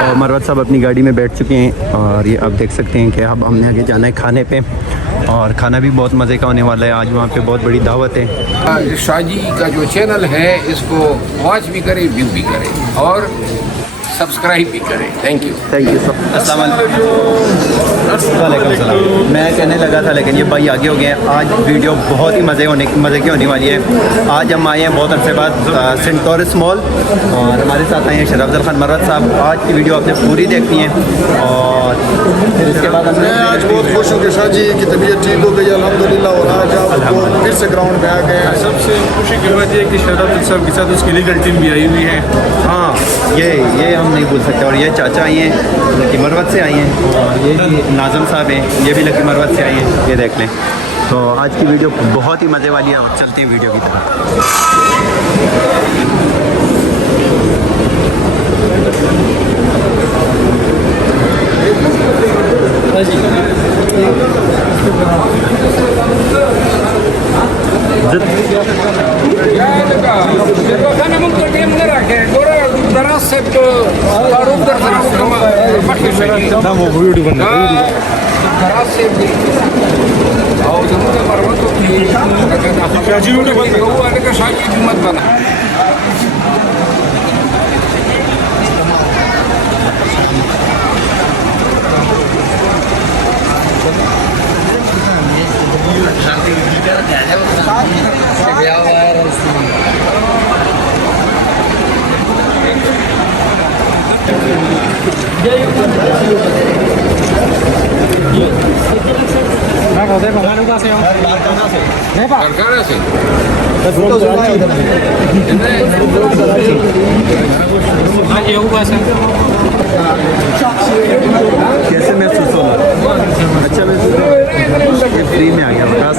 और मरवत साहब अपनी गाड़ी में बैठ चुके हैं और ये आप देख सकते हैं कि अब हमने आगे जाना है खाने पे और खाना भी बहुत मज़े का होने वाला है। आज वहाँ पे बहुत बड़ी दावत है। शाहजी का जो चैनल है इसको वॉच भी करें, व्यू भी करें और सब्सक्राइब भी करें। Thank you sir. अस्सलाम वालेकुम सलाम। मैं कहने लगा था लेकिन ये भाई आगे हो गए हैं। आज वीडियो बहुत ही मज़े की होने वाली है। आज हम आए हैं बहुत अरसे बाद सेंट टॉरस मॉल और हमारे साथ आए हैं शराफत खान मरवत साहब। आज की वीडियो आपने पूरी देखनी है और फिर इसके बाद मैं आज बहुत खुश हूँ कि शाहजी की तबीयत ठीक हो गई अल्हम्दुलिल्लाह और आज आप फिर से ग्राउंड पे आ गए हैं। सबसे खुशी की बात यह है कि शराफत साहब के साथ उसकी लीगल टीम भी आई हुई है। हाँ ये हम नहीं भूल सकते। और ये चाचा आई हैं लकी मरवत से आई हैं और ये नाज़म साहब हैं, ये भी लकी मरवत से आई हैं। ये देख लें। तो आज की वीडियो बहुत ही मज़े वाली है। चलती है वीडियो की कैसे महसूस हो रहा? अच्छा महसूस हो रहा? फ्री में आ गया बस।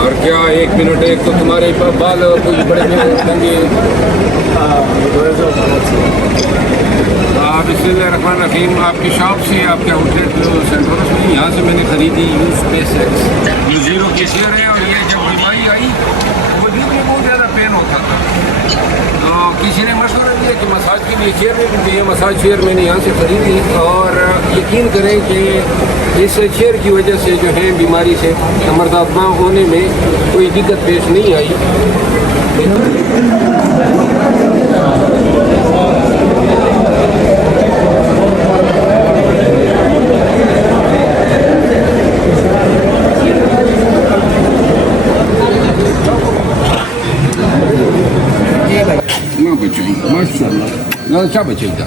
और क्या 1 मिनट एक तो तुम्हारे बाल कुछ बड़े लंबे। बिस्मिल्लाहिर्रहमानिर्रहीम। आपकी शॉप से आपके आउटलेट सेंट टॉरस में यहाँ से मैंने खरीदी SpaceX ज़ीरो की शेयर है। और ये जब बीमारी आई तो वजूद में बहुत ज़्यादा पेन होता था तो किसी ने मशवरा दिया कि मसाज के लिए चेयर ले लीजिए। ये मसाज चेयर मैंने यहाँ से खरीदी और यकीन करें कि इस चेयर की वजह से जो है बीमारी से मर्दाना होने में कोई दिक्कत पेश नहीं आई। माशाल्लाह ना क्या बचेगा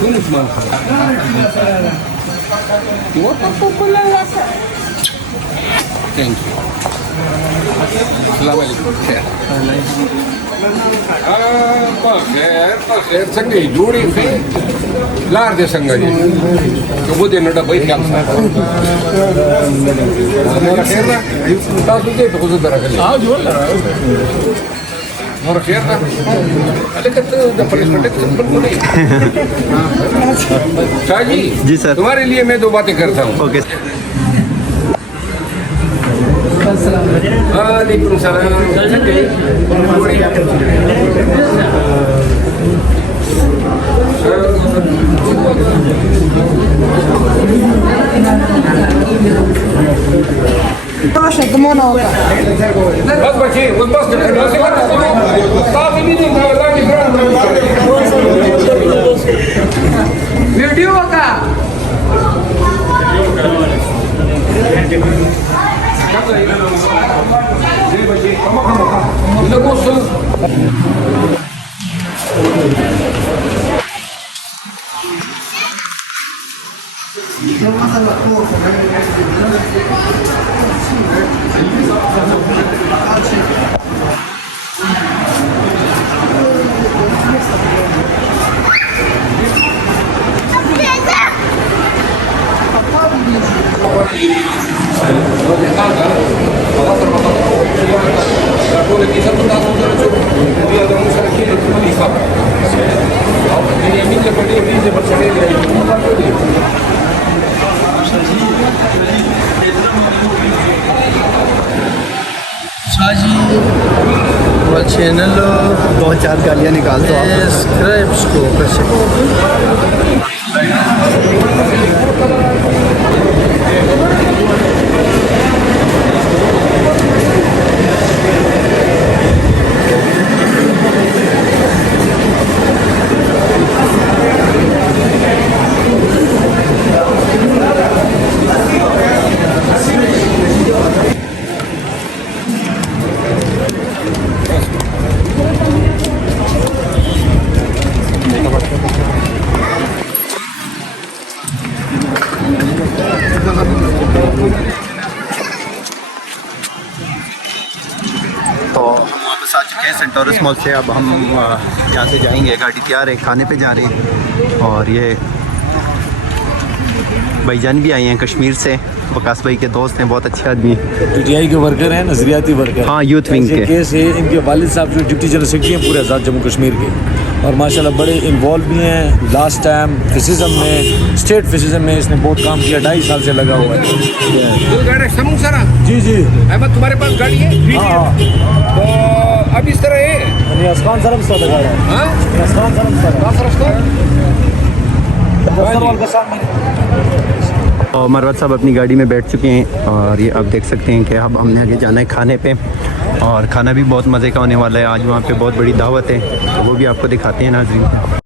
कौन उस्मान खान वो तो बोला थैंक यू अस्सलाम वालेकुम खैर संगे जोड़ी से लार दे संगा जी तो वो देना डब्बा क्या ताकि तो कुछ तरह का हां जो और खैर ना लेकिन तो परेशान शाहजी जी सर। तुम्हारे लिए मैं 2 बातें करता हूँ। ओके। वालेकुम सलाम। Proszę, Gmonowa. बस बच्चे बस वीडियो का शाजी चैनल 2-4 गालियाँ निकाल दो आप। सब्सक्राइब को कैसे तो हम वापस आ चुके हैं सेंटोरस मॉल से। अब हम यहाँ से जाएंगे, गाड़ी तैयार है, खाने पे जा रहे हैं। और ये भाईजान भी आए हैं कश्मीर से, वकास भाई के दोस्त हैं, बहुत अच्छे आदमी। पीटीआई के वर्कर हैं, नजरियाती वर्कर। हाँ, यूथ विंग के केस है। इनके वालिद साहब जो डिप्टी जनरल सेक्रेटरी हैं पूरे आज़ाद जम्मू कश्मीर के, और माशाल्लाह बड़े इन्वॉल्व भी हैं। लास्ट टाइम फिसिज्म में, स्टेट फिसिज्म में इसने बहुत काम किया, 2.5 साल से लगा हुआ है। जी जी अहमद, तुम्हारे पास गाड़ी है? हाँ तो अब इस तरह है। आसमान सरम सा लगा है। हाँ, आसमान सरम और मरवत साहब अपनी गाड़ी में बैठ चुके हैं। और ये आप देख सकते हैं कि अब हमने आगे जाना है खाने पे, और खाना भी बहुत मज़े का होने वाला है। आज वहाँ पे बहुत बड़ी दावत है, तो वो भी आपको दिखाते हैं नाज़रीन।